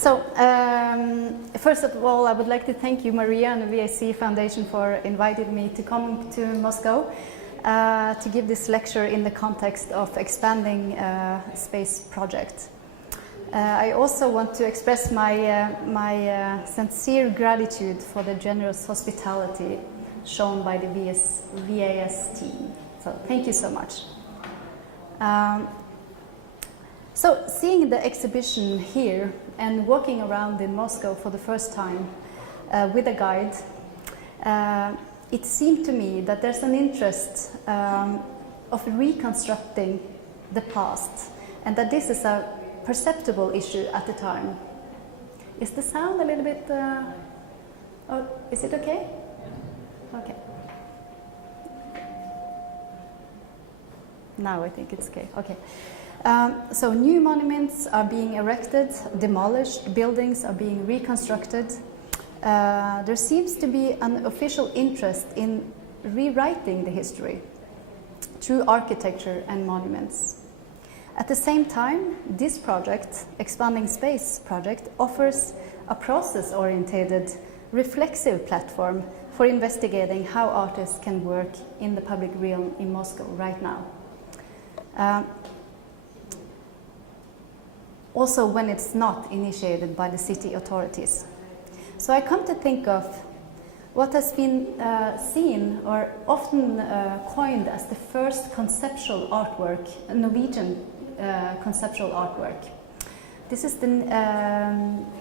So, first of all, I would like to thank you, Maria, and the VAC Foundation for inviting me to come to Moscow to give this lecture in the context of expanding space project. I also want to express my sincere gratitude for the generous hospitality shown by the VAS team. So, thank you so much. So, seeing the exhibition here and walking around in Moscow for the first time with a guide, it seemed to me that there's an interest of reconstructing the past, and that this is a perceptible issue at the time. Is the sound a little bit... oh, is it okay? Okay. Now I think it's okay. Okay. So new monuments are being erected, demolished, buildings are being reconstructed. There seems to be an official interest in rewriting the history through architecture and monuments. At the same time, this project, Expanding Space project, offers a process-oriented, reflexive platform for investigating how artists can work in the public realm in Moscow right now. Also when it's not initiated by the city authorities. So I come to think of what has been seen or often coined as the first conceptual artwork, a Norwegian conceptual artwork. This is the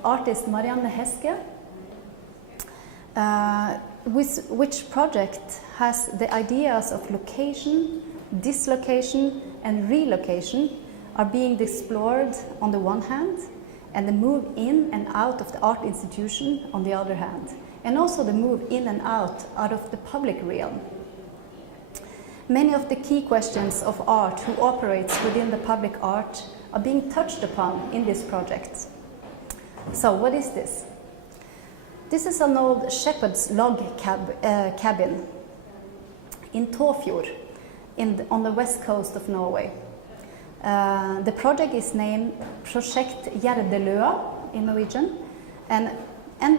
artist Marianne Heske, which project has the ideas of location, dislocation and relocation are being explored on the one hand, and the move in and out of the art institution on the other hand, and also the move in and out of the public realm. Many of the key questions of art who operates within the public art are being touched upon in this project. So what is this? This is an old shepherd's log cabin in Tåfjord on the west coast of Norway. The project is named Prosjekt Gjerdeløa in Norwegian, and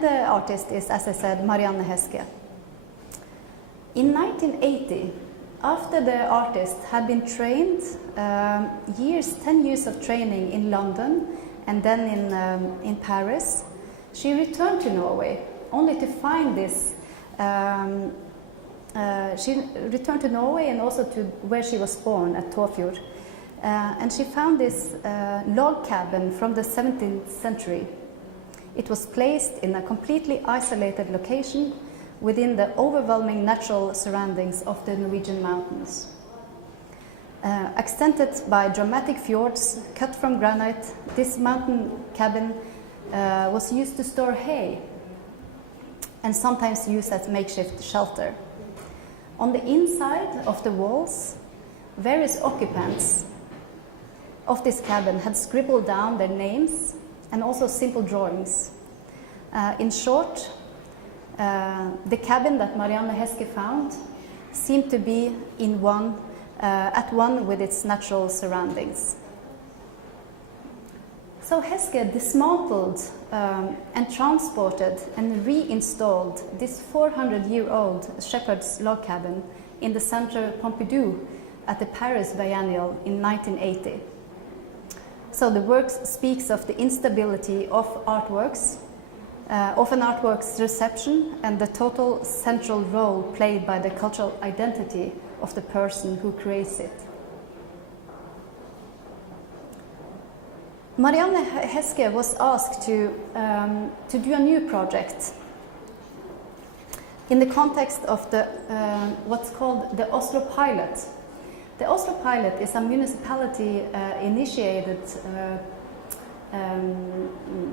the artist is, as I said, Marianne Heske. In 1980, after the artist had been trained, 10 years of training in London and then in Paris, she returned to Norway, only to find this. She returned to Norway and also to where she was born, at Tåfjord. And she found this log cabin from the 17th century. It was placed in a completely isolated location within the overwhelming natural surroundings of the Norwegian mountains. Extended by dramatic fjords cut from granite, this mountain cabin was used to store hay and sometimes used as makeshift shelter. On the inside of the walls, various occupants of this cabin had scribbled down their names and also simple drawings. In short, the cabin that Marianne Heske found seemed to be at one with its natural surroundings. So Heske dismantled and transported and reinstalled this 400-year-old shepherd's log cabin in the Centre Pompidou at the Paris Biennial in 1980. So the work speaks of the instability of artworks, of an artwork's reception, and the total central role played by the cultural identity of the person who creates it. Marianne Heske was asked to do a new project in the context of the what's called the Oslo Pilot. The Oslo Pilot is a municipality-initiated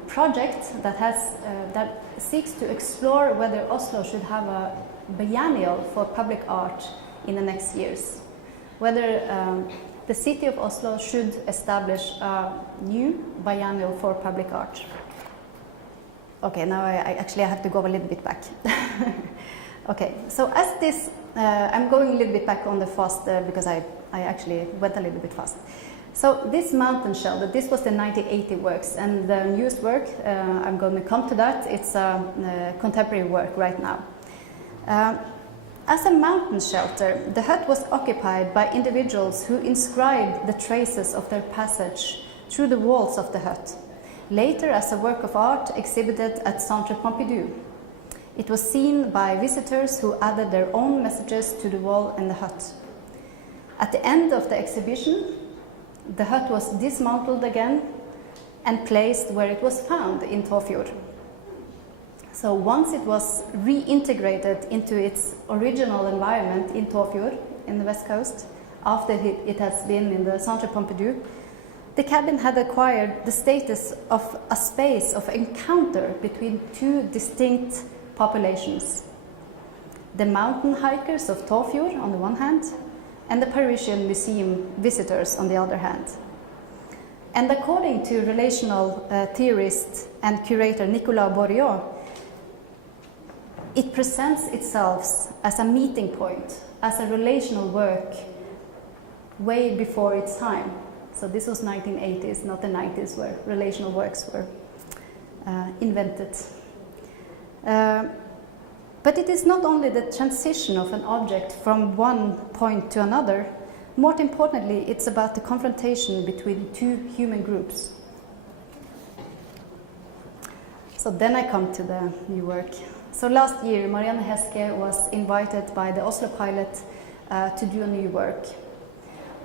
project that seeks to explore whether Oslo should have a biennial for public art in the next years. Whether the city of Oslo should establish a new biennial for public art. Okay, now I have to go a little bit back. Okay, so as this, I'm going a little bit back on the fast because I actually went a little bit fast. So this mountain shelter, this was the 1980 works, and the newest work, I'm going to come to that, it's a contemporary work right now. As a mountain shelter, the hut was occupied by individuals who inscribed the traces of their passage through the walls of the hut, later as a work of art exhibited at Centre Pompidou. It was seen by visitors who added their own messages to the wall in the hut. At the end of the exhibition, the hut was dismantled again and placed where it was found in Tåfjord. So once it was reintegrated into its original environment in Tåfjord, in the west coast, after it has been in the Centre Pompidou, the cabin had acquired the status of a space of encounter between two distinct populations. The mountain hikers of Tåfjord on the one hand, and the Parisian museum visitors on the other hand. And according to relational theorist and curator Nicolas Bourriot, it presents itself as a meeting point, as a relational work way before its time. So this was 1980s, not the 90s, where relational works were invented. But it is not only the transition of an object from one point to another, more importantly, it's about the confrontation between two human groups. So then I come to the new work. So last year, Marianne Heske was invited by the Oslo Pilot to do a new work.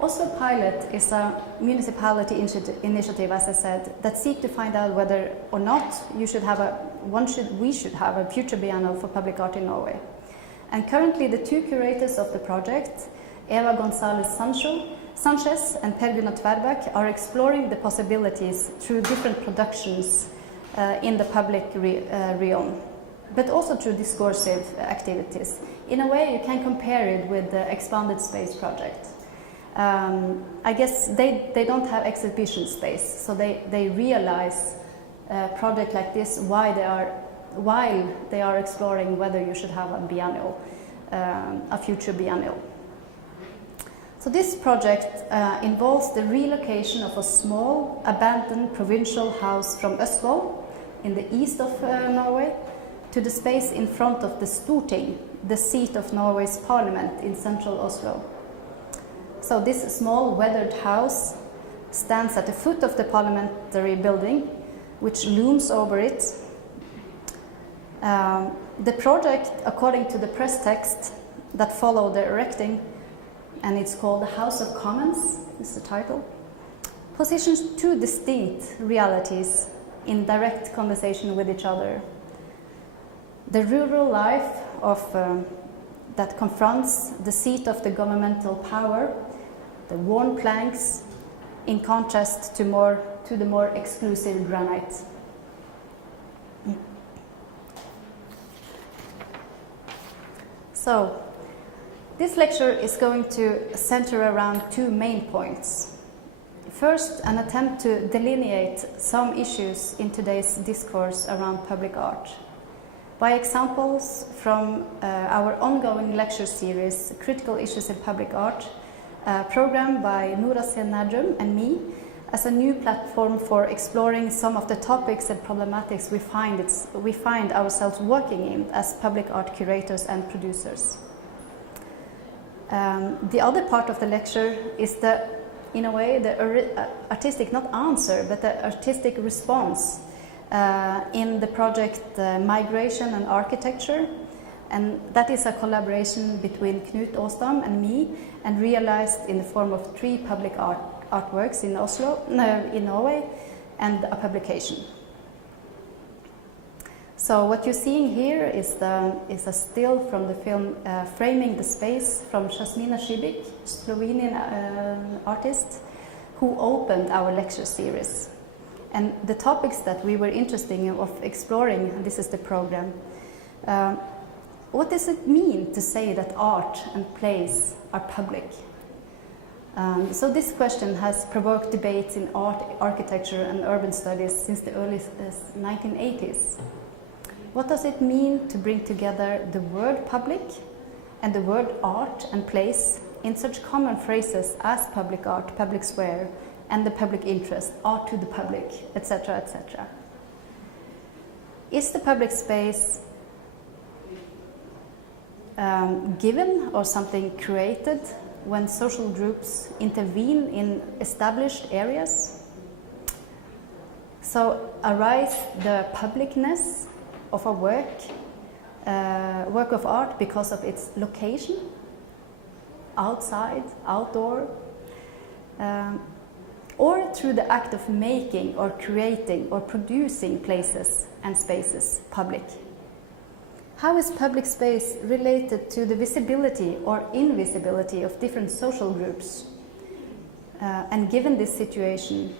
Oslo Pilot is a municipality initiative, as I said, that seek to find out whether or not we should have a future biennial for public art in Norway. And currently the two curators of the project, Eva González Sanchez and Per Gunnar Tverbæk, are exploring the possibilities through different productions in the public realm, but also through discursive activities. In a way, you can compare it with the Expanded Space project. I guess they don't have exhibition space, so they realize a project like this while they are exploring whether you should have a biennial, a future biennial. So this project involves the relocation of a small abandoned provincial house from Østfold in the east of Norway to the space in front of the Storting, the seat of Norway's parliament in central Oslo. So this small weathered house stands at the foot of the parliamentary building, which looms over it. The project, according to the press text that followed the erecting, and it's called the House of Commons, is the title, positions two distinct realities in direct conversation with each other. The rural life of that confronts the seat of the governmental power, the worn planks, in contrast to the more exclusive granite. So, this lecture is going to center around two main points. First, an attempt to delineate some issues in today's discourse around public art, by examples from our ongoing lecture series, Critical Issues in Public Art, programmed by Noora Nadrum and me, as a new platform for exploring some of the topics and problematics we find ourselves working in as public art curators and producers. The other part of the lecture is in a way, the artistic, not answer, but the artistic response in the project Migration and Architecture. And that is a collaboration between Knutom Asdamom and me, and realized in the form of 3 public artworks in in Norway, and a publication. So what you're seeing here is a still from the film Framing the Space from Jasmina Šibić, Slovenian artist, who opened our lecture series. And the topics that we were interested in exploring, and this is the program, what does it mean to say that art and plays are public? So this question has provoked debates in art, architecture and urban studies since the early 1980s. What does it mean to bring together the word public and the word art and place in such common phrases as public art, public square, and the public interest, art to the public, etc., etc. Is the public space given or something created when social groups intervene in established areas? So arise the publicness of a work of art because of its location, outside, outdoor, or through the act of making or creating or producing places and spaces public. How is public space related to the visibility or invisibility of different social groups? And given this situation,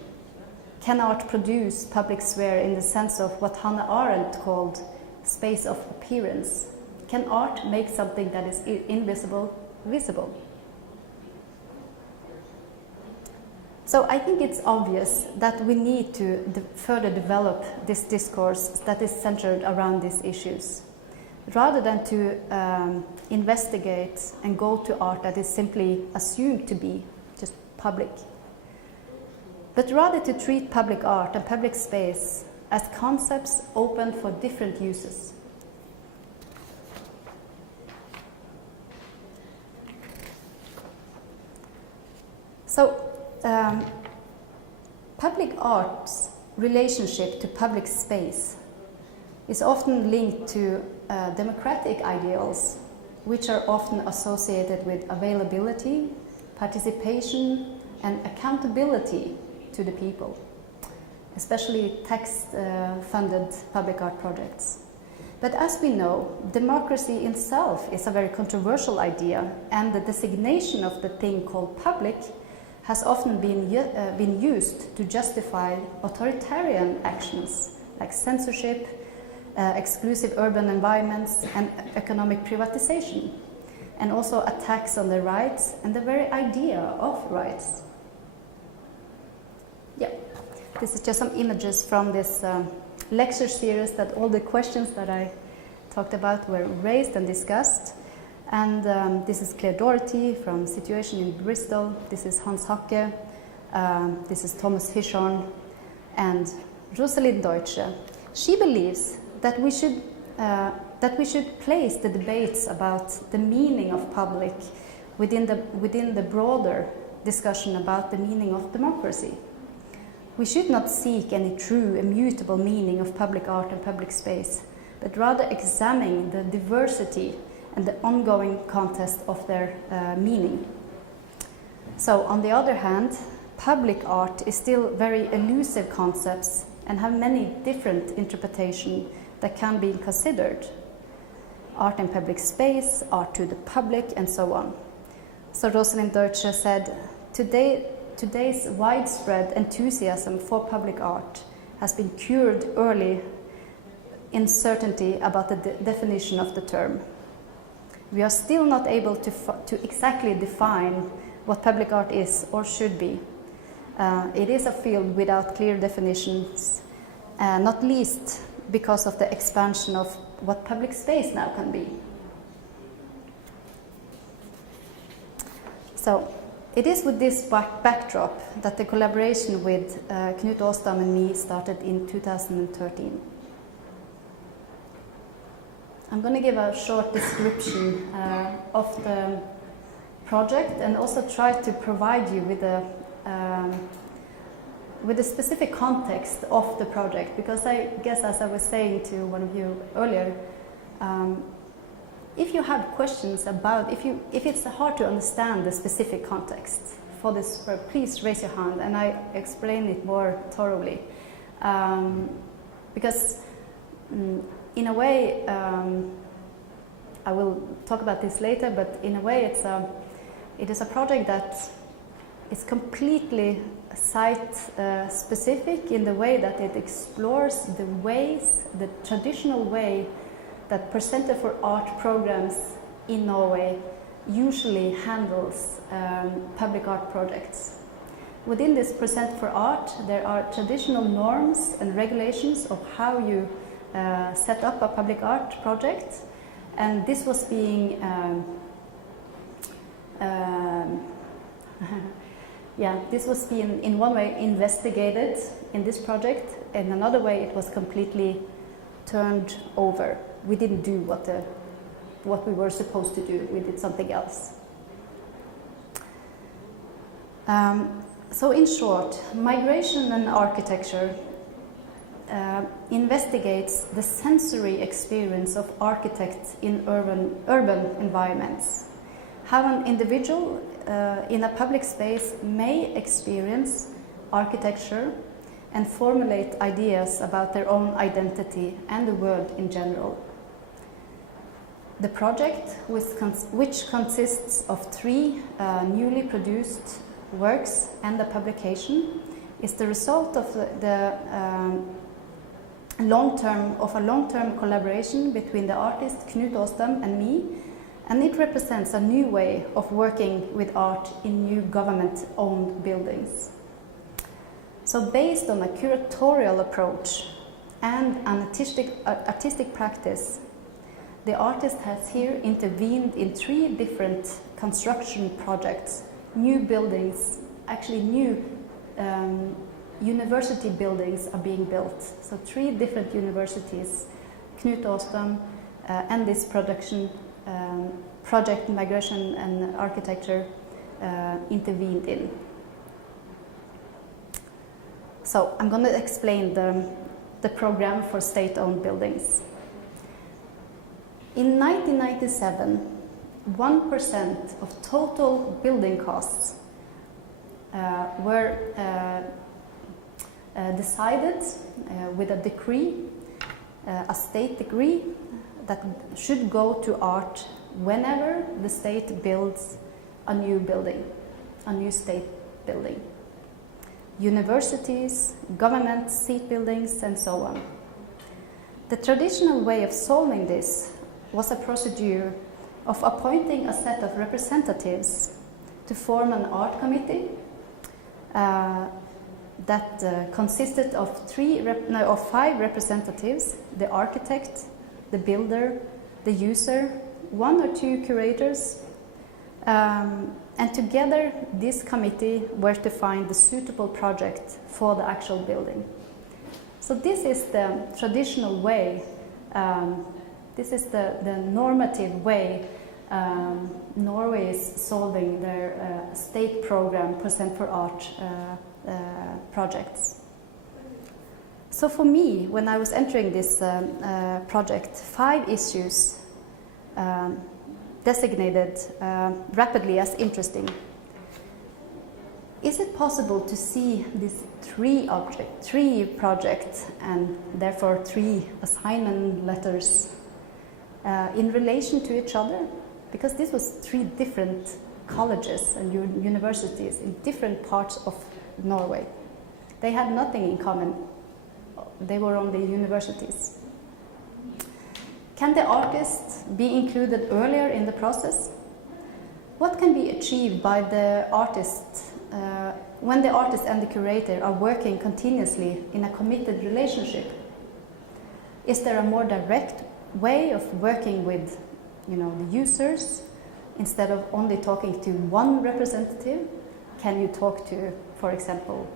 can art produce public sphere in the sense of what Hannah Arendt called space of appearance? Can art make something that is invisible visible? So I think it's obvious that we need to further develop this discourse that is centered around these issues, rather than to investigate and go to art that is simply assumed to be just public, but rather to treat public art and public space as concepts open for different uses. So, public art's relationship to public space is often linked to democratic ideals, which are often associated with availability, participation, and accountability to the people, especially tax-funded public art projects. But as we know, democracy itself is a very controversial idea, and the designation of the thing called public has often been used to justify authoritarian actions like censorship, exclusive urban environments, and economic privatization, and also attacks on the rights and the very idea of rights. Yeah, this is just some images from this lecture series that all the questions that I talked about were raised and discussed. And this is Claire Doherty from Situation in Bristol. This is Hans Hacke. This is Thomas Hirschhorn and Rosalind Deutsche. She believes that we should place the debates about the meaning of public within the broader discussion about the meaning of democracy. We should not seek any true immutable meaning of public art and public space, but rather examine the diversity and the ongoing contest of their meaning. So, on the other hand, public art is still very elusive concepts and have many different interpretations that can be considered. Art in public space, art to the public, and so on. So Rosalind Deutsche said, today's widespread enthusiasm for public art has been cured early uncertainty about the definition of the term. We are still not able to exactly define what public art is or should be. It is a field without clear definitions, not least because of the expansion of what public space now can be. So, it is with this backdrop that the collaboration with Knutom Asdamom and me started in 2013. I'm going to give a short description of the project and also try to provide you with a specific context of the project, because I guess, as I was saying to one of you earlier, if you have questions about, if it's hard to understand the specific context for this, please raise your hand and I explain it more thoroughly. Because in a way, I will talk about this later, but in a way it is a project that is completely site-specific in the way that it explores the ways, the traditional way that Center for Art programs in Norway usually handles public art projects. Within this Center for Art, there are traditional norms and regulations of how you set up a public art project, and this was this was being in one way investigated in this project, in another way it was completely turned over. We didn't do what we were supposed to do, we did something else. So in short, migration and architecture investigates the sensory experience of architects in urban environments. How an individual in a public space may experience architecture and formulate ideas about their own identity and the world in general. The project, which consists of 3 newly produced works and a publication, is the result of a long-term collaboration between the artist Knutom Asdamom and me, and it represents a new way of working with art in new government-owned buildings. So based on a curatorial approach and an artistic practice, the artist has here intervened in 3 different construction projects, new buildings, actually new university buildings are being built. So 3 different universities, Knutom Asdamom and this project Migration and Architecture intervened in. So I'm going to explain the program for state-owned buildings. In 1997, 1% of total building costs were decided with a decree, a state decree, that should go to art whenever the state builds a new building, a new state building. Universities, government seat buildings, and so on. The traditional way of solving this was a procedure of appointing a set of representatives to form an art committee that consisted of 5 representatives: the architect, the builder, the user, 1 or 2 curators, and together this committee were to find the suitable project for the actual building. So this is the traditional way, this is the normative way Norway is solving their state program Present for Art projects. So for me, when I was entering this project, 5 issues designated rapidly as interesting. Is it possible to see these 3 projects, and therefore 3 assignment letters in relation to each other? Because this was 3 different colleges and universities in different parts of Norway. They had nothing in common. They were only universities. Can the artist be included earlier in the process? What can be achieved by the artist when the artist and the curator are working continuously in a committed relationship? Is there a more direct way of working with, the users instead of only talking to one representative? Can you talk to, for example,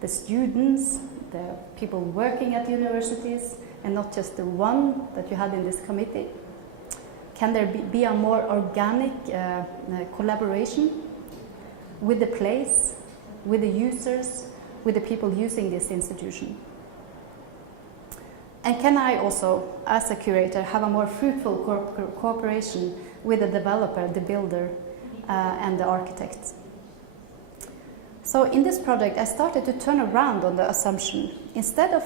the students, the people working at universities, and not just the one that you had in this committee? Can there be a more organic collaboration with the place, with the users, with the people using this institution? And can I also, as a curator, have a more fruitful cooperation with the developer, the builder, and the architect? So in this project, I started to turn around on the assumption. Instead of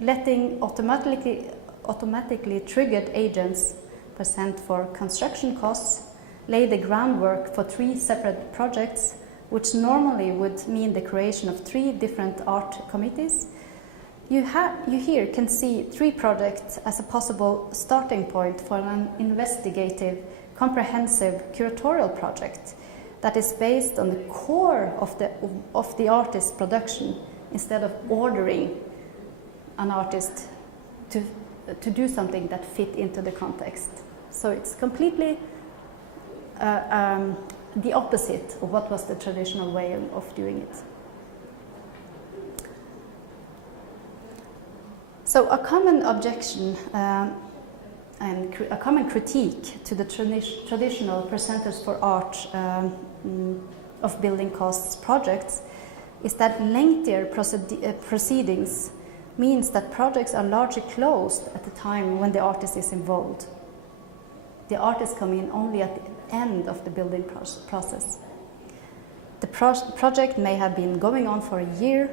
letting automatically triggered agents present for construction costs lay the groundwork for 3 separate projects, which normally would mean the creation of 3 different art committees, you here can see 3 projects as a possible starting point for an investigative, comprehensive curatorial project that is based on the core of the artist's production, instead of ordering an artist to do something that fit into the context. So it's completely the opposite of what was the traditional way of doing it. So a common objection and a common critique to the traditional percentage for art of building costs projects is that lengthier proceedings means that projects are largely closed at the time when the artist is involved. The artists come in only at the end of the building process. The project may have been going on for a year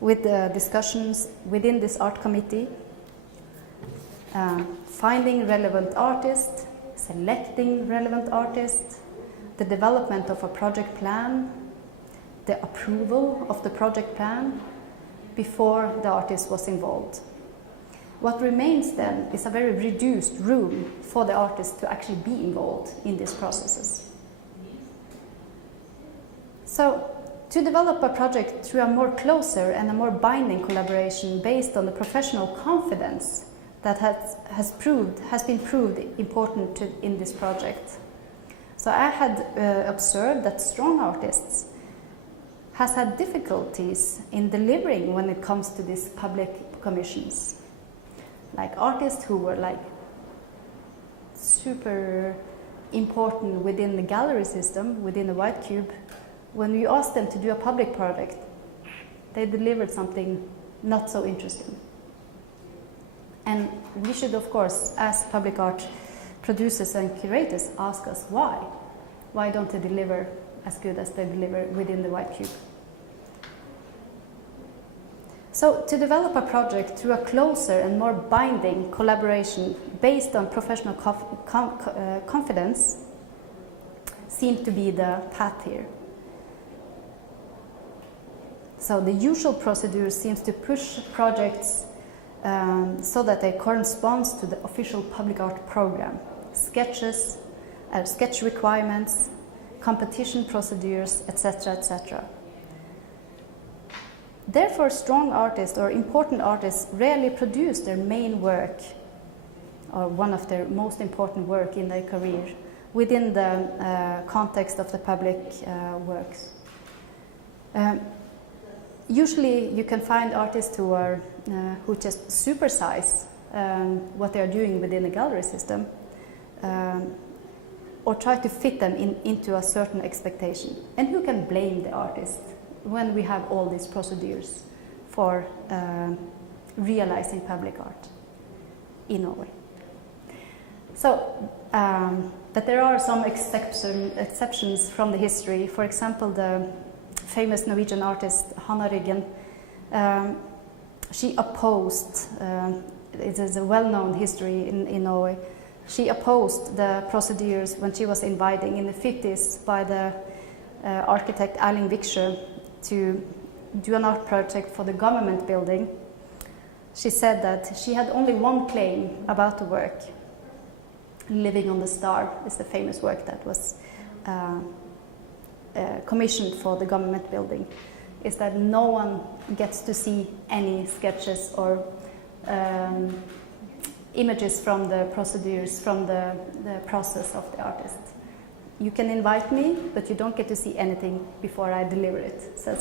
with discussions within this art committee, finding relevant artists, selecting relevant artists, the development of a project plan, the approval of the project plan before the artist was involved. What remains then is a very reduced room for the artist to actually be involved in these processes. So, to develop a project through a more closer and a more binding collaboration based on the professional confidence that has been proved important in this project. So I had observed that strong artists has had difficulties in delivering when it comes to these public commissions. Like artists who were like super important within the gallery system, within the White Cube, when we asked them to do a public project, they delivered something not so interesting. And we should, of course, as public art producers and curators, ask us why. Why don't they deliver as good as they deliver within the White Cube? So, to develop a project through a closer and more binding collaboration based on professional confidence seemed to be the path here. So, the usual procedure seems to push projects so that they correspond to the official public art program, sketches, sketch requirements, competition procedures, etc., etc. Therefore, strong artists or important artists rarely produce their main work or one of their most important work in their career within the context of the public works. Usually, you can find artists who just supersize what they are doing within the gallery system, or try to fit them into a certain expectation. And who can blame the artist when we have all these procedures for realizing public art in Norway? So, but there are some exceptions from the history. For example, the famous Norwegian artist Hanna Ryggen, she opposed, it is a well-known history in Norway, she opposed the procedures when she was invited in the 50s by the architect Erling Viksjø to do an art project for the government building. She said that she had only one claim about the work. Living on the Star is the famous work that was commissioned for the government building, is that no one gets to see any sketches or images from the procedures, from the process of the artist. You can invite me, but you don't get to see anything before I deliver it, said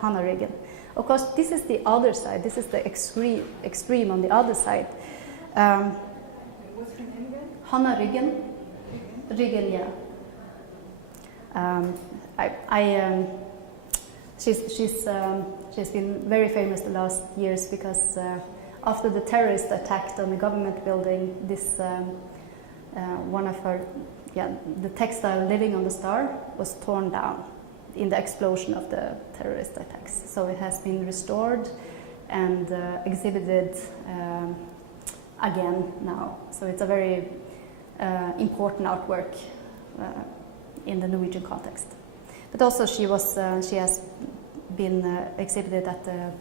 Hanna Ryggen. Of course, this is the other side. This is the extreme on the other side. What's her name again? Hanna Ryggen. Ryggen, yeah. She's been very famous the last years because after the terrorist attack on the government building, this one of her, the textile Living on the Star was torn down in the explosion of the terrorist attacks. So it has been restored and exhibited again now. So it's a very important artwork in the Norwegian context. But also she has been exhibited at the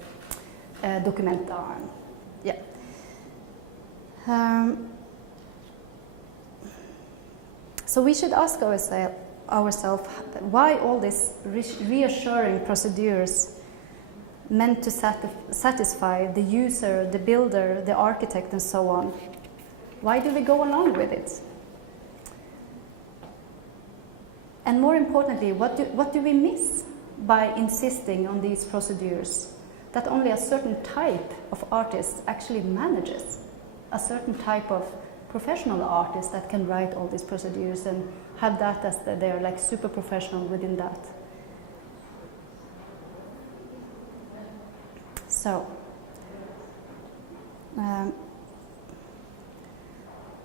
Documenta. Yeah. So we should ask ourselves why all these reassuring procedures meant to satisfy the user, the builder, the architect, and so on. Why do we go along with it? And more importantly, what do we miss by insisting on these procedures? That only a certain type of artist actually manages, a certain type of professional artist that can write all these procedures and have that as they are like super professional within that.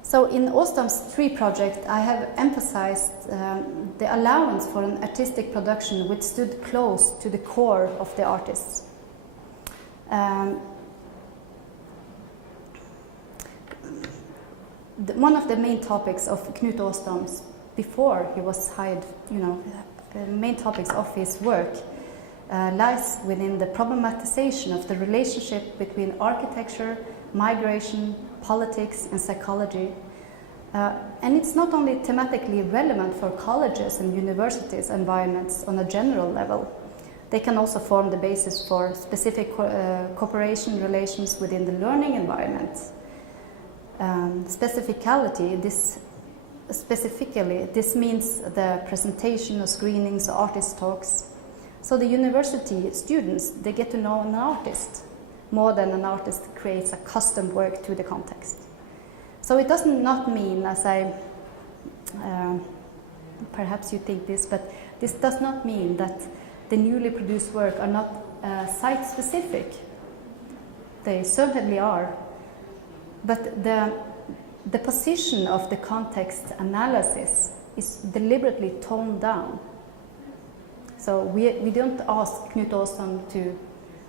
So in Asdam's 3 project, I have emphasized the allowance for an artistic production which stood close to the core of the artists. One of the main topics of Knutom Asdam's before he was hired, the main topics of his work lies within the problematization of the relationship between architecture, migration, politics, and psychology. And it's not only thematically relevant for colleges and universities environments on a general level. They can also form the basis for specific cooperation relations within the learning environment. Specifically, this means the presentation of screenings, artist talks. So the university students, they get to know an artist more than an artist creates a custom work to the context. So it does not mean, as perhaps you think this, but this does not mean that the newly produced work are not site-specific. They certainly are. But the position of the context analysis is deliberately toned down. So we don't ask Knutom Asdam to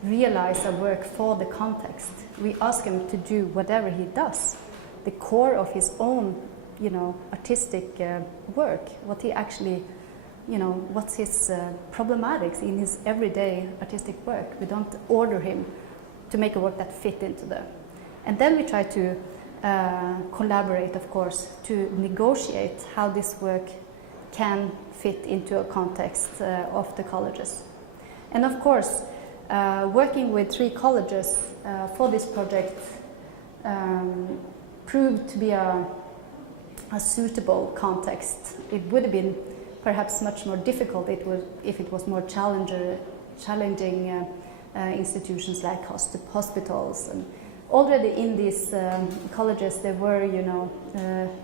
realize a work for the context. We ask him to do whatever he does, the core of his own, artistic work, what he actually, what's his problematics in his everyday artistic work. We don't order him to make a work that fit into them. And then we try to collaborate, of course, to negotiate how this work can fit into a context of the colleges. And of course, working with 3 colleges for this project proved to be a suitable context. It would have been perhaps much more difficult if it was more challenging institutions like hospitals. And already in these colleges there were,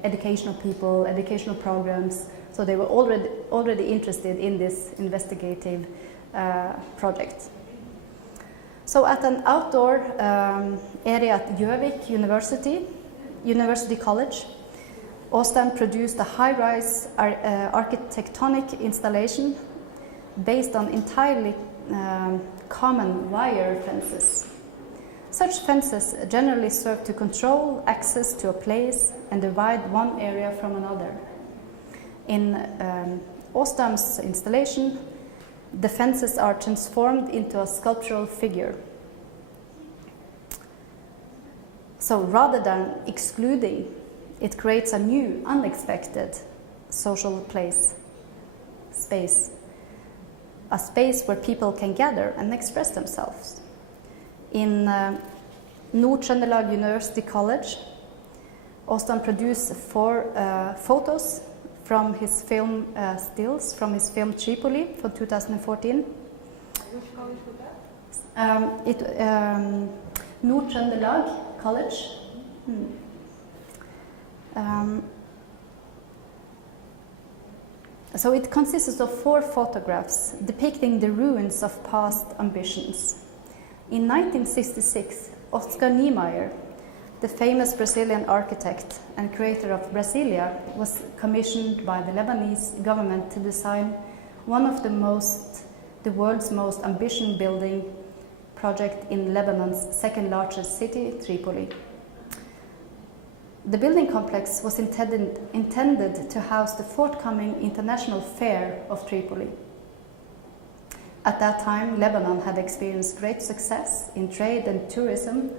educational people, educational programs, so they were already interested in this investigative project. So at an outdoor area at Gjøvik University College, Asdam produced a high-rise architectonic installation based on entirely common wire fences. Such fences generally serve to control access to a place and divide one area from another. In Asdam's installation, the fences are transformed into a sculptural figure. So rather than excluding, it creates a new, unexpected social space, a space where people can gather and express themselves. In Nord-Trøndelag University College, Asdam produced 4 photos from his film stills from his film Tripoli for 2014. Which college was that? Nord-Trøndelag College. So it consists of 4 photographs depicting the ruins of past ambitions. In 1966, Oscar Niemeyer, the famous Brazilian architect and creator of Brasilia, was commissioned by the Lebanese government to design one of the world's most ambition-building project in Lebanon's second largest city, Tripoli. The building complex was intended to house the forthcoming International Fair of Tripoli. At that time, Lebanon had experienced great success in trade and tourism,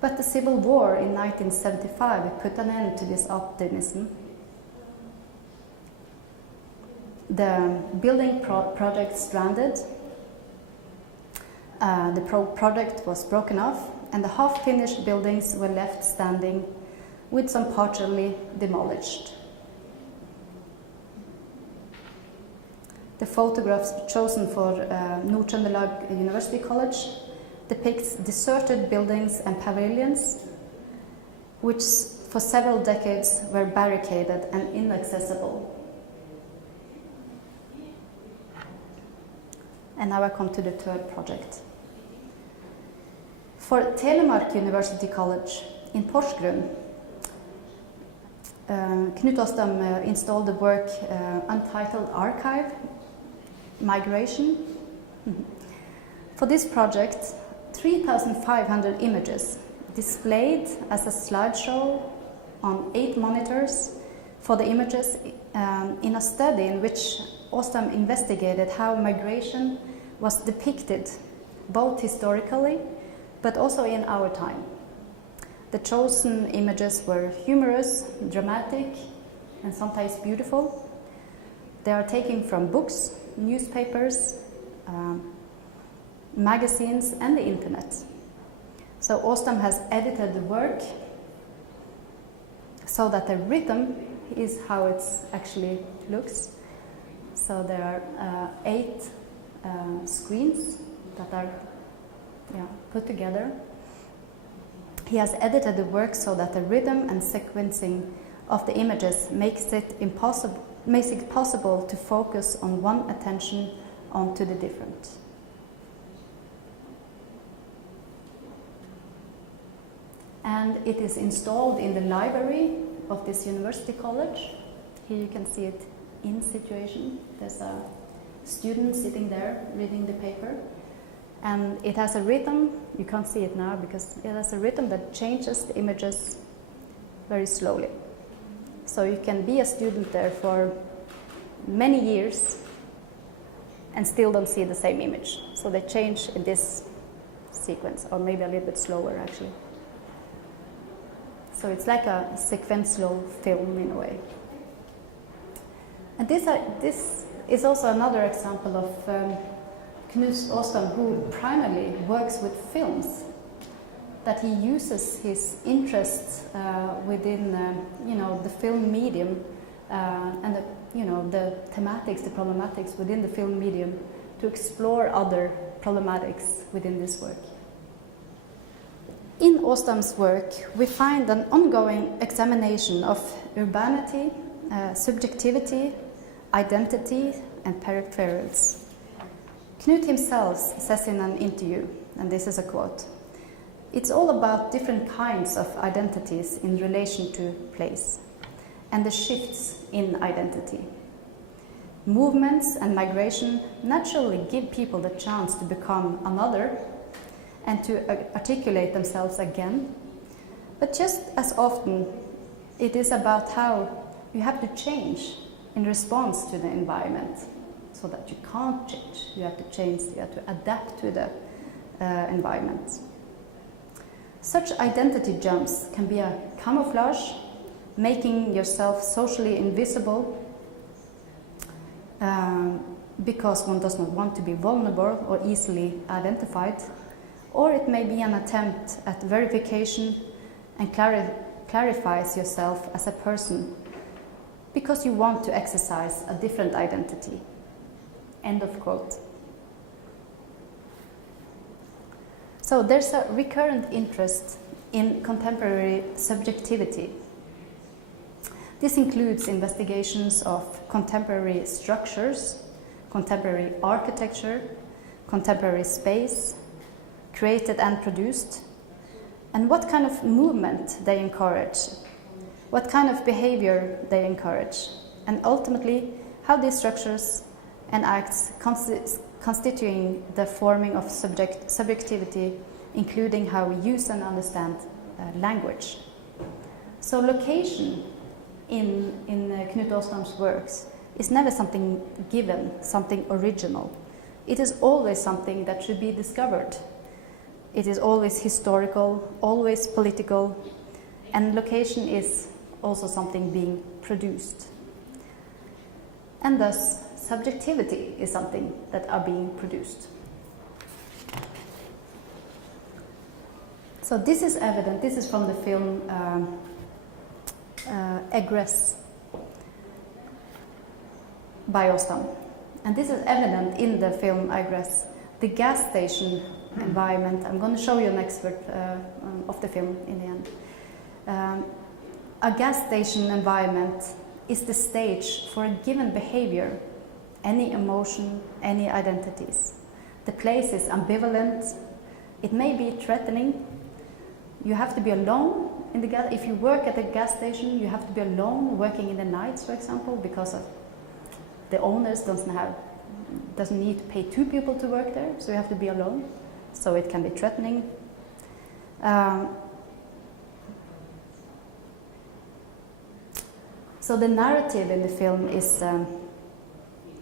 but the civil war in 1975 put an end to this optimism. The building project stranded, the project was broken off, and the half-finished buildings were left standing, with some partially demolished. The photographs chosen for Nord-Trøndelag University College depicts deserted buildings and pavilions, which for several decades were barricaded and inaccessible. And now I come to the third project. For Telemark University College in Porsgrunn, Knutom Asdamom installed the work untitled Archive, Migration. For this project, 3,500 images displayed as a slideshow on 8 monitors for the images in a study in which Asdamom investigated how migration was depicted both historically but also in our time. The chosen images were humorous, dramatic, and sometimes beautiful. They are taken from books, newspapers, magazines, and the internet. So Asdamom has edited the work so that the rhythm is how it actually looks. So there are 8 screens that are put together. He has edited the work so that the rhythm and sequencing of the images makes it possible to focus on one attention onto the different. And it is installed in the library of this university college. Here you can see it in situation. There's a student sitting there reading the paper. And it has a rhythm, you can't see it now because it has a rhythm that changes the images very slowly. So you can be a student there for many years and still don't see the same image. So they change in this sequence, or maybe a little bit slower actually. So it's like a sequential film in a way. And this is also another example of Knutom Asdamom, who primarily works with films, that he uses his interests within the film medium and the thematics, the problematics within the film medium to explore other problematics within this work. In Asdamom's work, we find an ongoing examination of urbanity, subjectivity, identity, and peripherals. Knut himself says in an interview, and this is a quote, "It's all about different kinds of identities in relation to place, and the shifts in identity. Movements and migration naturally give people the chance to become another and to articulate themselves again, but just as often it is about how you have to change in response to the environment, so that you can't change. You have to change, you have to adapt to the environment. Such identity jumps can be a camouflage, making yourself socially invisible because one does not want to be vulnerable or easily identified, or it may be an attempt at verification and clarifies yourself as a person because you want to exercise a different identity." End of quote. So there's a recurrent interest in contemporary subjectivity. This includes investigations of contemporary structures, contemporary architecture, contemporary space, created and produced, and what kind of movement they encourage, what kind of behavior they encourage, and ultimately how these structures and acts constituting the forming of subjectivity, including how we use and understand language. So location in Knutom Asdamom's works is never something given, something original. It is always something that should be discovered. It is always historical, always political, and location is also something being produced. And thus, subjectivity is something that are being produced. So this is evident, this is from the film Egress by Asdamom. and this is evident in the film, I guess, the gas station environment. I'm going to show you an excerpt of the film in the end. A gas station environment is the stage for a given behavior, any emotion, any identities. The place is ambivalent. It may be threatening. You have to be alone in the gas. If you work at a gas station, you have to be alone working in the nights, for example, because of the owners doesn't need to pay 2 people to work there, so you have to be alone. So it can be threatening. So the narrative in the film is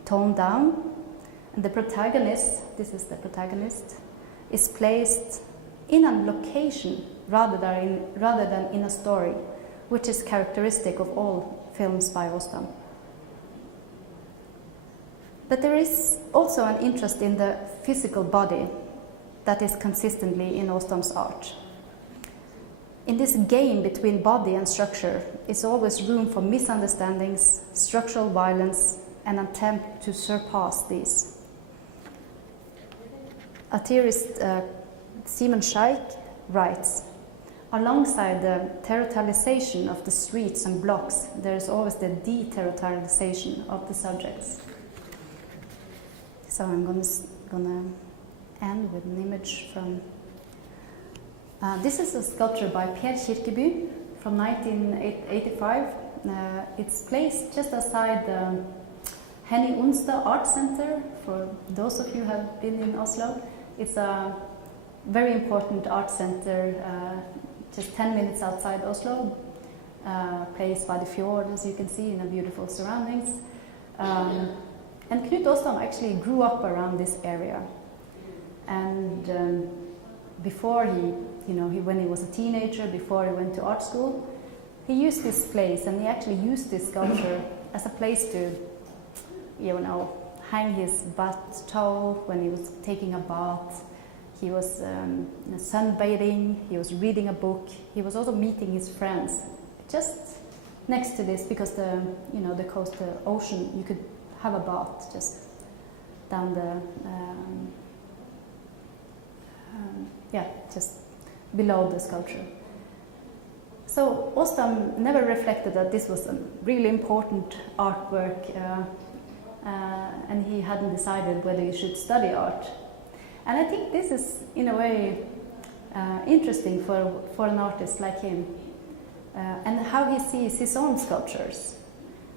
toned down, and the protagonist, this is the protagonist, is placed in a location rather than in a story, which is characteristic of all films by Asdam. But there is also an interest in the physical body that is consistently in Asdam's art. In this game between body and structure, is always room for misunderstandings, structural violence, and attempt to surpass these. A theorist, Sаймona Šejha, writes, alongside the territorialization of the streets and blocks, there is always the deterritorialization of the subjects. So I'm gonna end with an image from... this is a sculpture by Per Kirkeby from 1985. It's placed just outside the Henny Onsdag Art Center, for those of you who have been in Oslo. It's a very important art center, just 10 minutes outside Oslo, placed by the fjord, as you can see, in the beautiful surroundings. And Knutom Asdamom actually grew up around this area. And before when he was a teenager, before he went to art school, he used this place, and he actually used this sculpture as a place to, hang his bath towel when he was taking a bath. He was sunbathing, he was reading a book, he was also meeting his friends. Just next to this, because the coast, the ocean, you could have a bath just down the, just below the sculpture. So Asdam never reflected that this was a really important artwork, and he hadn't decided whether he should study art. And I think this is, in a way, interesting for an artist like him, and how he sees his own sculptures,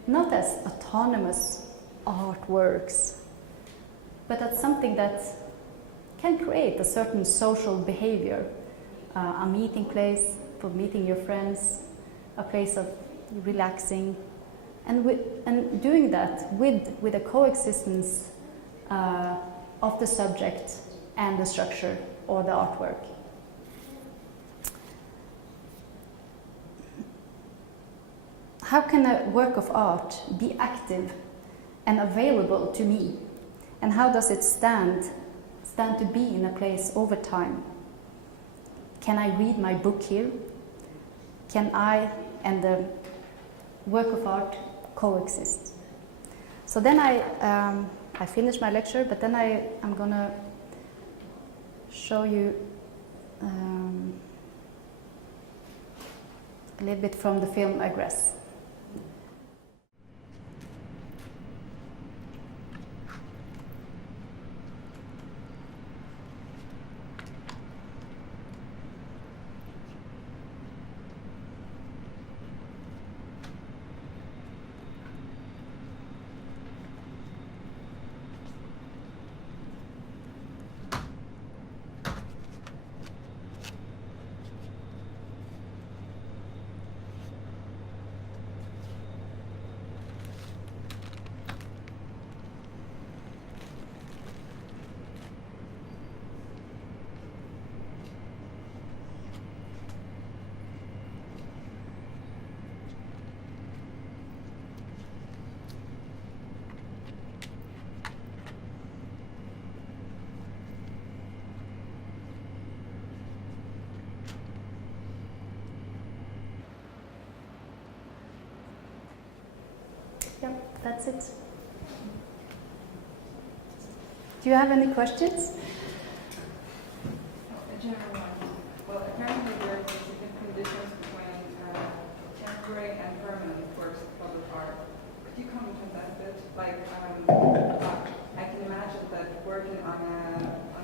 not as autonomous artworks, but as something that can create a certain social behavior, a meeting place for meeting your friends, a place of relaxing, and doing that with a coexistence of the subject and the structure or the artwork. How can a work of art be active and available to me? And how does it stand to be in a place over time? Can I read my book here? Can I and the work of art coexist? So then I finished my lecture, but then I'm gonna show you a little bit from the film Aggress. Yeah, that's it. Do you have any questions? A general one. Well, apparently there are specific conditions between temporary and permanent works of public art. Could you comment on that a bit? Like, I can imagine that working on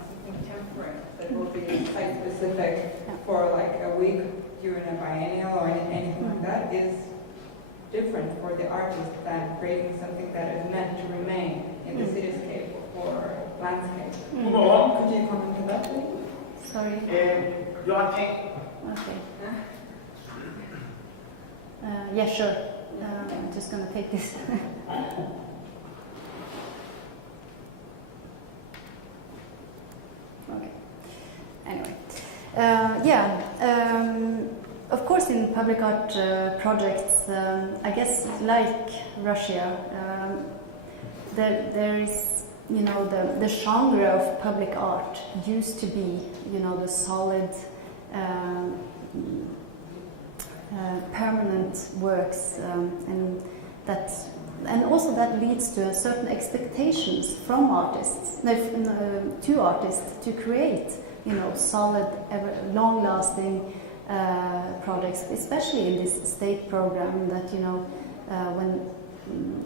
something temporary that will be site-specific for like a week during a biennial or anything like that is different for the artist than creating something that is meant to remain in the cityscape or landscape. Could you comment on that, please? Sorry. Okay. Yeah, sure. I'm just going to take this. Okay. Anyway. Of course, in public art projects, I guess like Russia, there is, you know, the genre of public art used to be, you know, the solid, permanent works, and also that leads to a certain expectations from artists, to artists to create, you know, solid, long-lasting projects, especially in this state program that, you know, when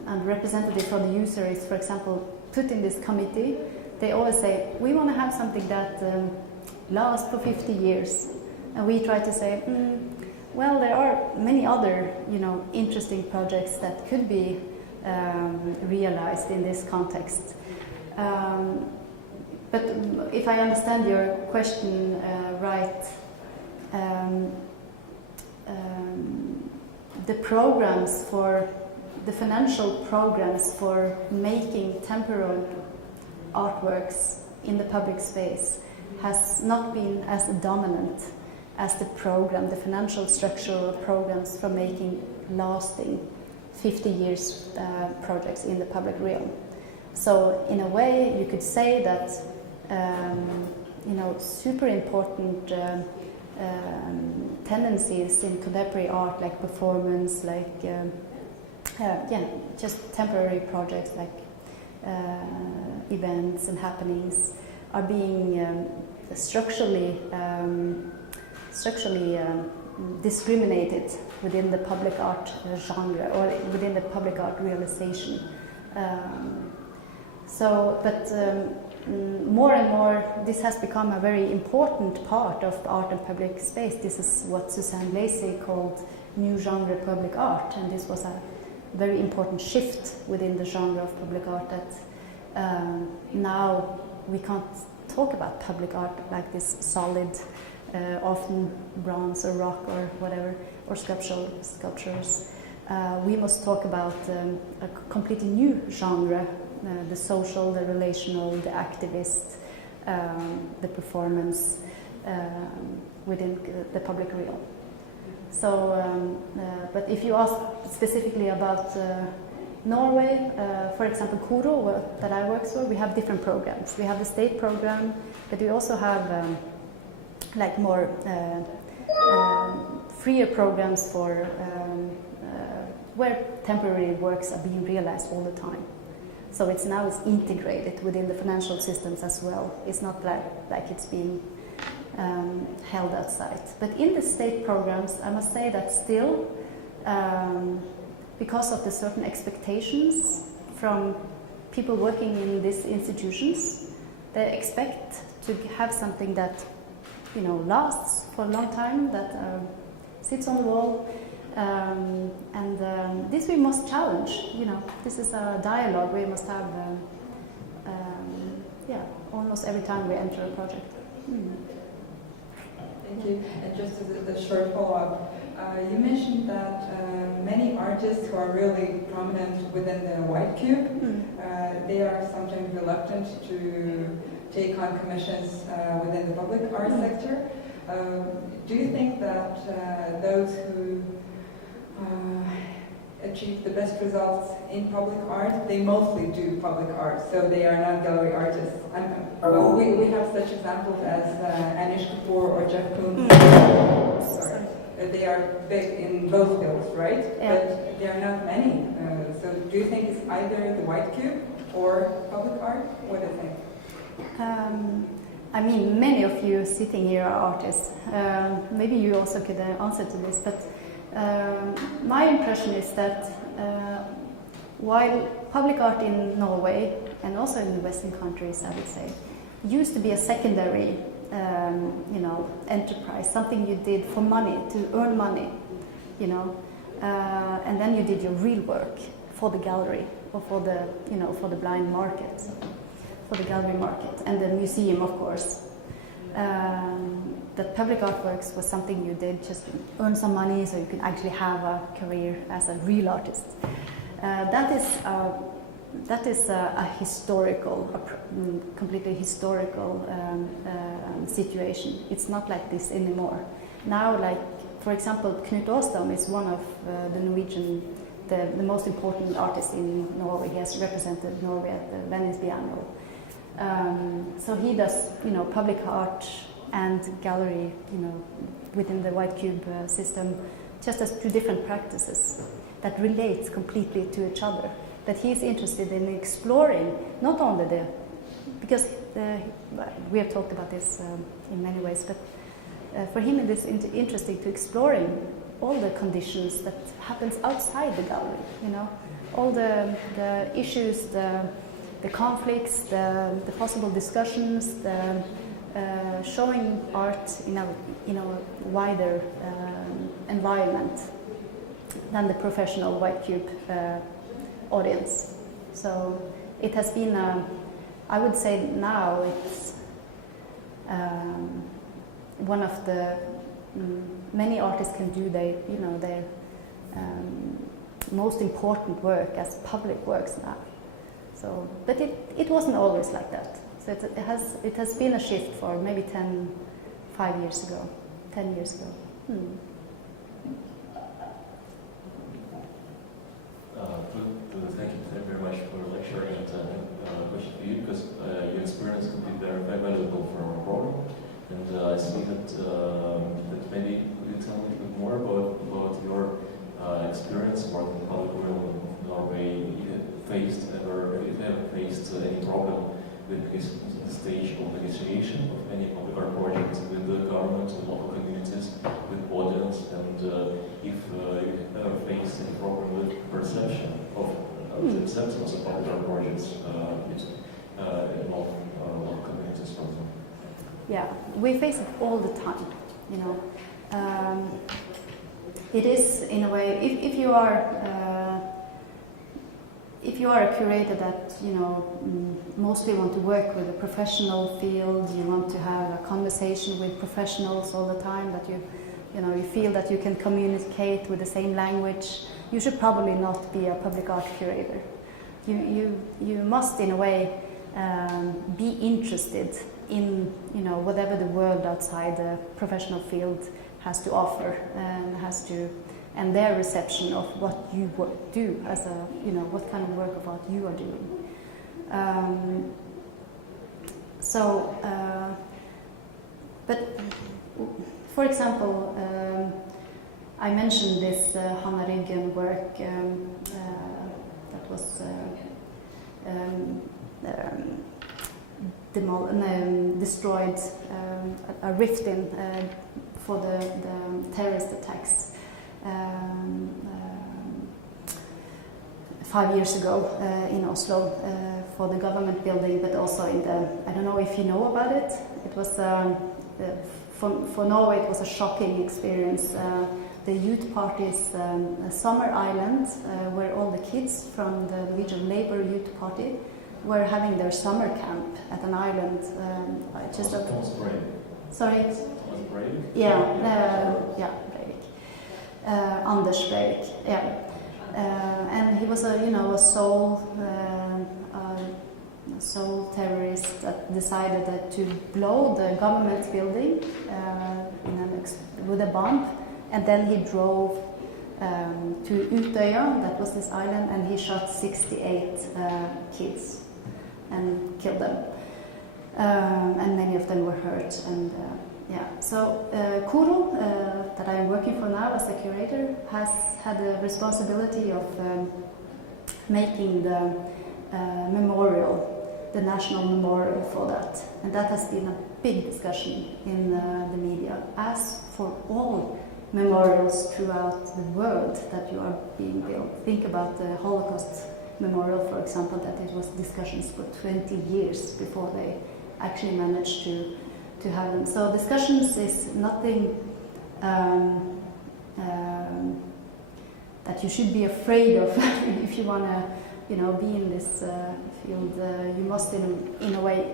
a representative from the user is, for example, put in this committee, they always say, we want to have something that lasts for 50 years. And we try to say, well, there are many other, you know, interesting projects that could be realized in this context. But if I understand your question right, the programs for the financial programs for making temporary artworks in the public space has not been as dominant as the financial structural programs for making lasting 50 years projects in the public realm. So in a way you could say that you know, super important tendencies in contemporary art, like performance, like just temporary projects like events and happenings, are being structurally discriminated within the public art genre or within the public art realization. More and more, this has become a very important part of art and public space. This is what Suzanne Lacey called new genre public art, and this was a very important shift within the genre of public art that now we can't talk about public art like this solid, often bronze or rock or whatever, or sculptures. We must talk about a completely new genre, the social, the relational, the activist, the performance within the public realm. So, but if you ask specifically about Norway, for example, Kuro, that I work for, we have different programs. We have the state program, but we also have like more freer programs for where temporary works are being realized all the time. So it's integrated within the financial systems as well. It's not like it's being held outside. But in the state programs, I must say that still, because of the certain expectations from people working in these institutions, they expect to have something that, you know, lasts for a long time, that sits on the wall, and this we must challenge. You know, this is a dialogue we must have. Almost every time we enter a project. Thank you. And just as a short follow-up, you mentioned that many artists who are really prominent within the white cube, they are sometimes reluctant to take on commissions within the public art sector. Do you think that those who achieve the best results in public art, they mostly do public art, so they are not gallery artists? Well, we have such examples as Anish Kapoor or Jeff Koons. Sorry. They are big in both fields, right? Yeah. But there are not many. So do you think it's either the white cube or public art? What do you think? I mean, many of you sitting here are artists. Maybe you also could answer to this, but my impression is that while public art in Norway, and also in the Western countries, I would say, used to be a secondary enterprise, something you did for money, to earn money, and then you did your real work for the gallery or for the blind market, for the gallery market and the museum, of course. That public artworks was something you did just to earn some money so you could actually have a career as a real artist. That is a historical, completely historical situation. It's not like this anymore. Now, like, for example, Knutom Asdamom is one of the Norwegian, the most important artists in Norway. He has represented Norway at the Venice Biennale. So he does, public art and gallery, within the White Cube system, just as two different practices that relate completely to each other. That he's interested in exploring not only because we have talked about this in many ways, but for him it is interesting to exploring all the conditions that happens outside the gallery, all the issues, the conflicts, the possible discussions, showing art in a wider environment than the professional White Cube audience. So it has been, I would say now it's one of the many artists can do their most important work as public works now. So, but it wasn't always like that. So it has been a shift for maybe 10 years ago. Thank you very much for lecturing, and a question for you, because your experience could be very valuable for our program. And I see that maybe could you tell me a little bit more about your experience working in public realm in Norway? If you have faced any problem with the stage of negotiation of any public art projects with the government, with local communities, with audience, and if you have ever faced any problem with perception of the acceptance of public art projects in local communities, for example. Yeah, we face it all the time, it is, in a way, if you are a curator that mostly want to work with a professional field, you want to have a conversation with professionals all the time, that you feel that you can communicate with the same language, you should probably not be a public art curator. You must, in a way, be interested in whatever the world outside the professional field has to offer and their reception of what you do as what kind of work of art you are doing. But for example, I mentioned this Hanna Ryggen work that was destroyed, a rift in for the terrorist attacks 5 years ago in Oslo for the government building, but also in the, I don't know if you know about it, it was, for Norway it was a shocking experience. The youth party's summer island, where all the kids from the Norwegian Labour Youth Party were having their summer camp at an island. Sorry? Yeah, Breivik. Anders Breivik, yeah. And he was a sole terrorist that decided to blow the government building with a bomb, and then he drove to Utøya, that was this island, and he shot 68 kids and killed them, and many of them were hurt. And so Kuro, that I'm working for now as a curator, has had the responsibility of making the memorial the national memorial for that. And that has been a big discussion in the media, as for all memorials throughout the world that you are being built. Think about the Holocaust memorial, for example, that it was discussions for 20 years before they actually managed to have them. So discussions is nothing that you should be afraid of if you want to, be in this field. You must, in a way,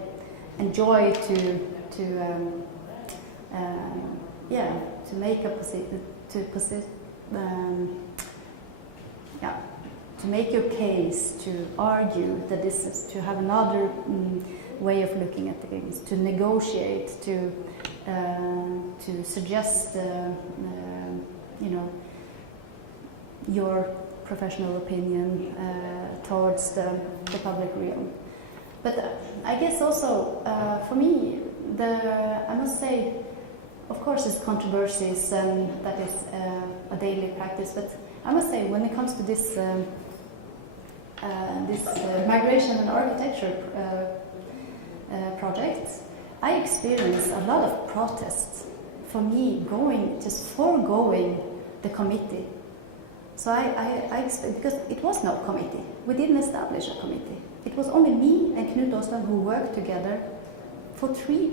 enjoy to make a to make your case, to argue that this is to have another way of looking at things, to negotiate, to suggest, your professional opinion towards the public realm. But I guess also for me, I must say, of course, it's controversies and that is a daily practice. But I must say, when it comes to this migration and architecture projects, I experience a lot of protests for me foregoing the committee. So I expect, because it was no committee. We didn't establish a committee. It was only me and Knutom Asdamom who worked together for 3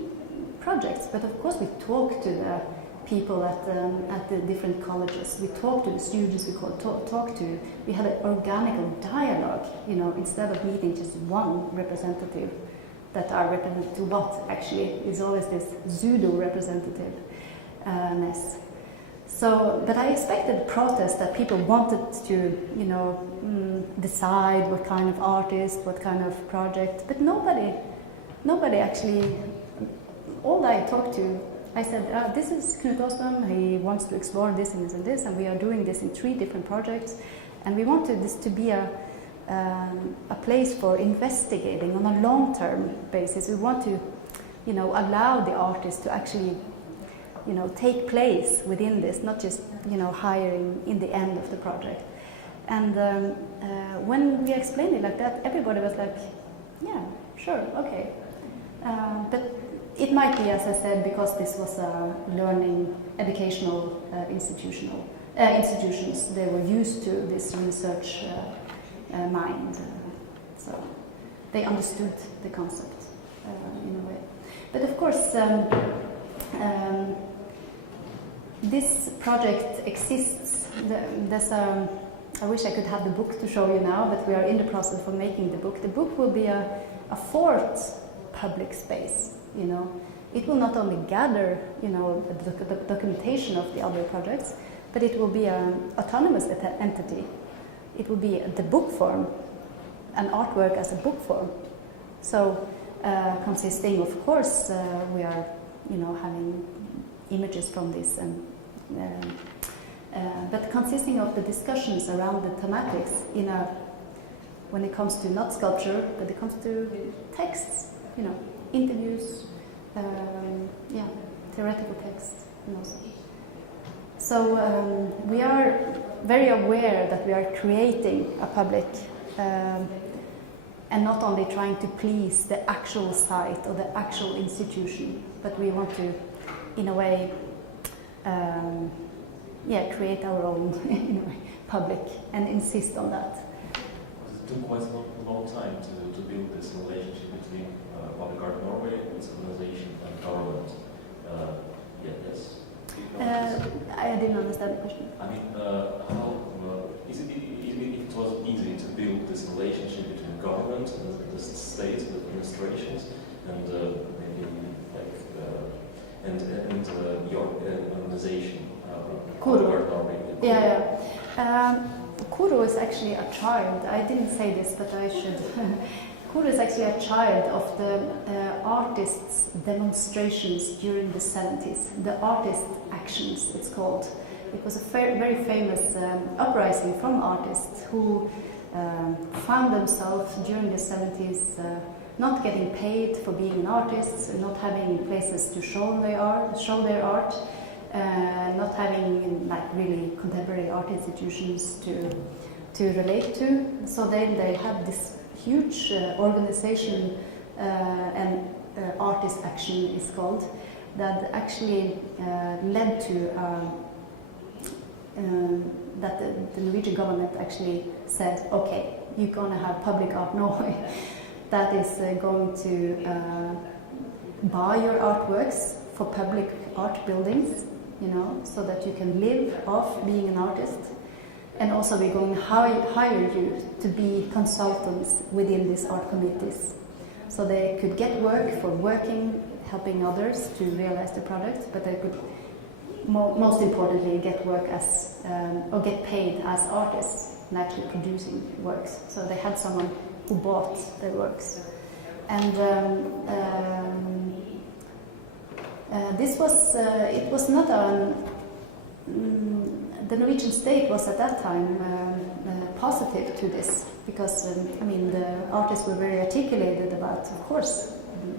projects. But of course we talked to the people at the different colleges. We talked to the students. We had an organic dialogue, instead of meeting just one representative that are represented to what actually is always this pseudo representativeness. So, but I expected protest that people wanted to, decide what kind of artist, what kind of project, but nobody actually. All I talked to, I said, this is Knutom Asdamom, he wants to explore this and this and this, and we are doing this in 3 different projects, and we wanted this to be a place for investigating on a long-term basis. We want to, allow the artists to actually, take place within this, not just, hiring in the end of the project. And when we explained it like that, everybody was like, yeah, sure, okay. But it might be, as I said, because this was a learning, educational institutions. They were used to this research mind, so they understood the concept in a way. But of course, this project exists. I wish I could have the book to show you now, but we are in the process of making the book. The book will be a 4th public space. It will not only gather, the documentation of the other projects, but it will be an autonomous entity. It will be the book form, an artwork as a book form. So, consisting, of course, we are, having images from this, but consisting of the discussions around the thematics when it comes to not sculpture, but it comes to texts, interviews, theoretical texts, So we are very aware that we are creating a public, and not only trying to please the actual site or the actual institution, but we want to, in a way, create our own public and insist on that. It took quite a long time to build this relationship between Public Art Norway, its organization, and government. Yes. I didn't understand the question. I mean, how is it? It was easy to build this relationship between government and the state, the administrations, and maybe your organization, Public Art Norway. Kuro is actually a child. I didn't say this, but I should. Kuro is actually a child of the artists' demonstrations during the 70s. The artist actions, it's called. It was a very famous uprising from artists who found themselves during the 70s not getting paid for being an artist, not having places to show their art, not having really contemporary art institutions to relate to. So then they had this huge organization and artist action is called, that actually led to that the Norwegian government actually said, okay, you're going to have Public Art Norway that is going to buy your artworks for public art buildings, you know, so that you can live off being an artist. And also we're going to hire you to be consultants within these art committees. So they could get work for working, helping others to realize the product, but they could most importantly get work as, or get paid as artists and actually producing works. So they had someone who bought their works. And this was, it was not the Norwegian state was at that time positive to this, because I mean the artists were very articulated about, of course,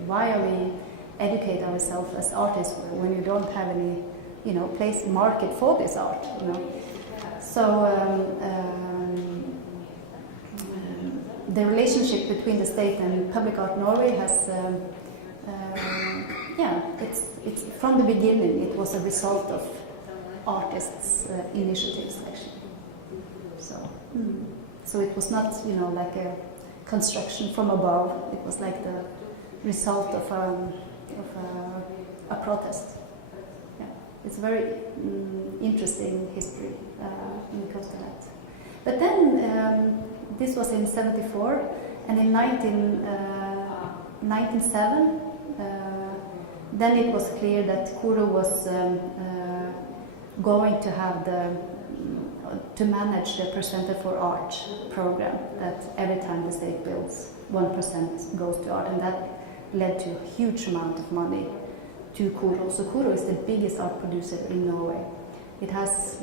why are we educate ourselves as artists when you don't have any, you know, place market for this art, you know. So the relationship between the state and Public Art Norway has, yeah, it's from the beginning it was a result of artists' initiatives actually. So it was not, you know, like a construction from above. It was like the result of a protest. Yeah, it's a very interesting history when it comes to that. But then this was in '74, and in 1997, then it was clear that Kuro was going to have to manage the Percenter for Art program, that every time the state builds, 1% goes to art, and that led to a huge amount of money to Kuro. So Kuro is the biggest art producer in Norway. It has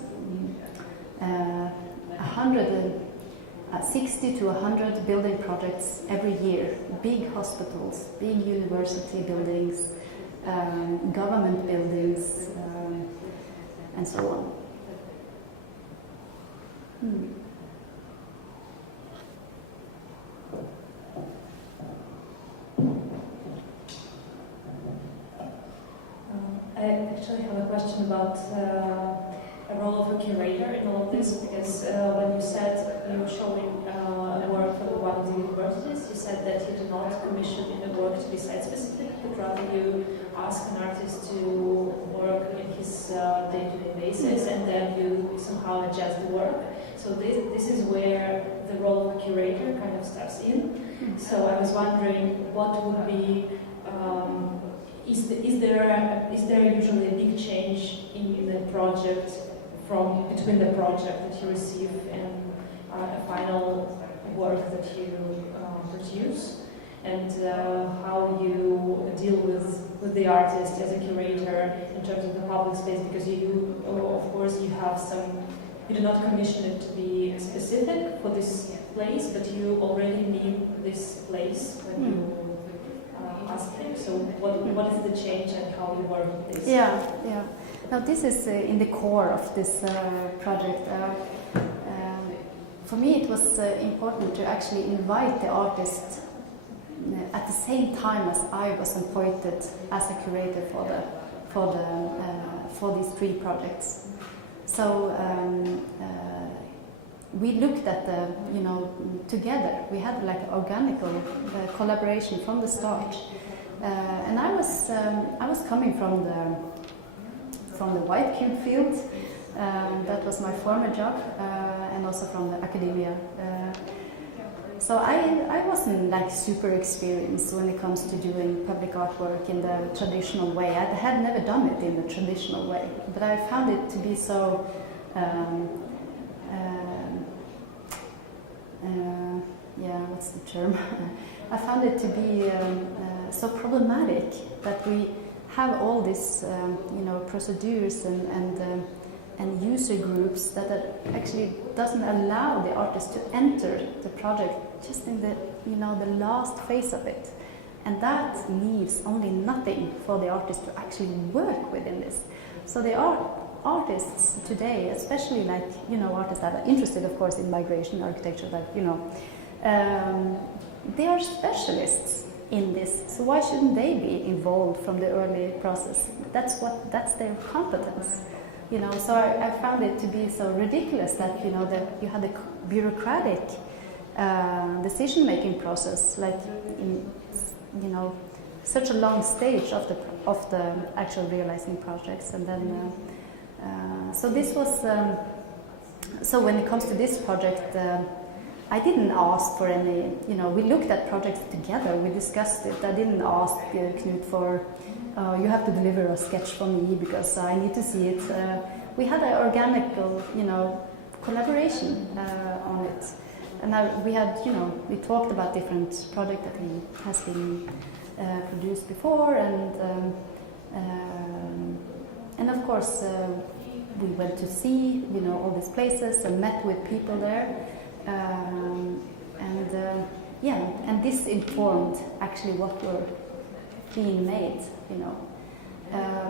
60 to 100 building projects every year, big hospitals, big university buildings, government buildings, and so on. I actually have a question about a role of a curator in all of this, because when you said you were showing work for one of the universities, you said that you do not commission in the work to be site-specific, but rather you ask an artist to work in his day-to-day basis, and then you somehow adjust the work. So this is where the role of a curator kind of steps in. So I was wondering, what would be is there usually a big change in the project between the project that you receive and a final work that you produce, and how you deal with the artist as a curator in terms of the public space, because you of course you have you do not commission it to be specific for this place, but you already need this place when you ask him. So what is the change and how you work with this? Yeah. Now this is in the core of this project. For me it was important to actually invite the artist at the same time as I was appointed as a curator for these three projects. So we looked at together. We had like an organic collaboration from the start, and I was coming from the white cube field. That was my former job, and also from the academia. So I wasn't like super experienced when it comes to doing public artwork in the traditional way. I had never done it in the traditional way, but I found it to be so what's the term? I found it to be so problematic that we have all these procedures and user groups that actually doesn't allow the artist to enter the project just in the last phase of it, and that leaves only nothing for the artist to actually work within this. So there are artists today, especially artists that are interested, of course, in migration architecture, they are specialists in this. So why shouldn't they be involved from the early process? That's their competence. You know, so I found it to be so ridiculous that, you know, that you had a bureaucratic decision-making process, like in, you know, such a long stage of the actual realizing projects, and then so this was so when it comes to this project, I didn't ask for any. You know, we looked at projects together, we discussed it. I didn't ask Knut for you have to deliver a sketch for me because I need to see it. We had an organic, you know, collaboration on it, and we had, you know, we talked about different projects that he has been produced before, and of course we went to see, you know, all these places and met with people there, and this informed actually what were being made, you know.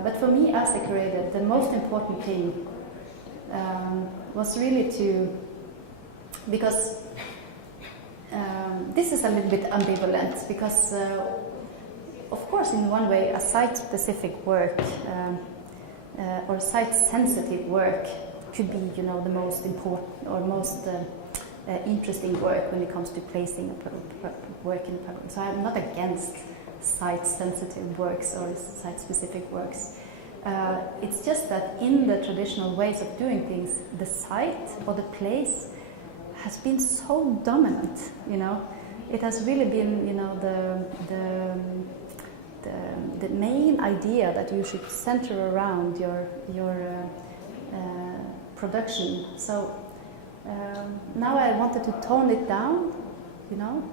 But for me as a curator, the most important thing was really because this is a little bit ambivalent, because of course in one way a site-specific work or site-sensitive work could be, you know, the most important or most interesting work when it comes to placing a work in a program. So I'm not against site-sensitive works or site-specific works. It's just that in the traditional ways of doing things, the site or the place has been so dominant, you know. It has really been, you know, the main idea that you should center around your production. So now I wanted to tone it down, you know,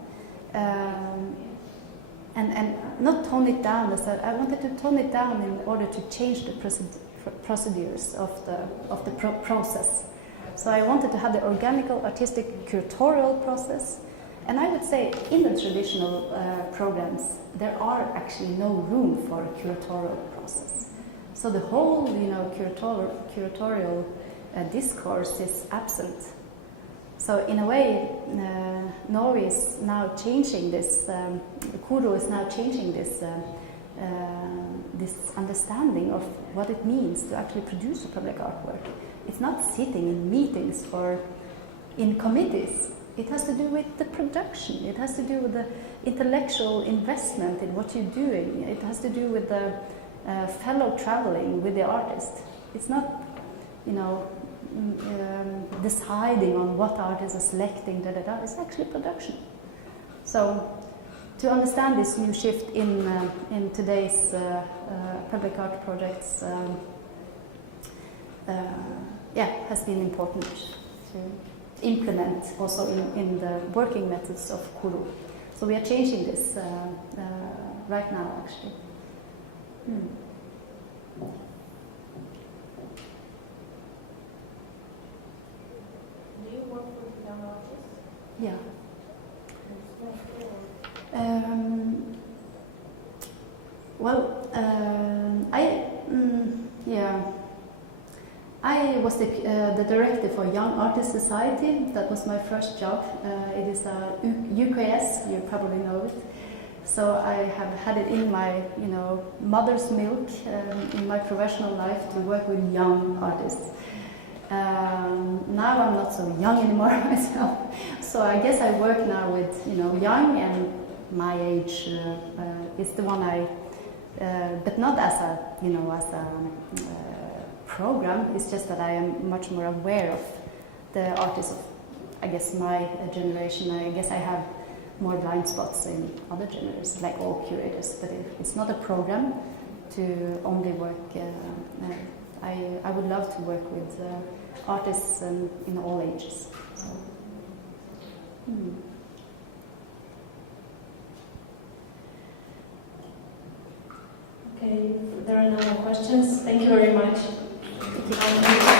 and not tone it down. I wanted to tone it down in order to change the procedures of the process. So I wanted to have the organical, artistic, curatorial process. And I would say in the traditional programs, there are actually no room for a curatorial process. So the whole, you know, curatorial discourse is absent. So in a way, Norway is now changing this, Kuro is now changing this understanding of what it means to actually produce a public artwork. It's not sitting in meetings or in committees. It has to do with the production. It has to do with the intellectual investment in what you're doing. It has to do with the fellow traveling with the artist. It's not, you know, deciding on what artists are selecting, It's actually production. So to understand this new shift in today's public art projects, has been important to implement also in the working methods of Kuro. So we are changing this right now, actually. Do you work with young artists? Yeah. I was the director for Young Artist Society. That was my first job. It is a UKS, you probably know it. So I have had it in my, you know, mother's milk in my professional life to work with young artists. Now I'm not so young anymore myself, so I guess I work now with, you know, young, and my age is the one but not as a, you know, as a program. It's just that I am much more aware of the artists of, I guess, my generation. I guess I have more blind spots in other generations, like all curators, but it's not a program to only work. I would love to work with artists in all ages. So. Okay, there are no more questions. Thank you very much. Thank you.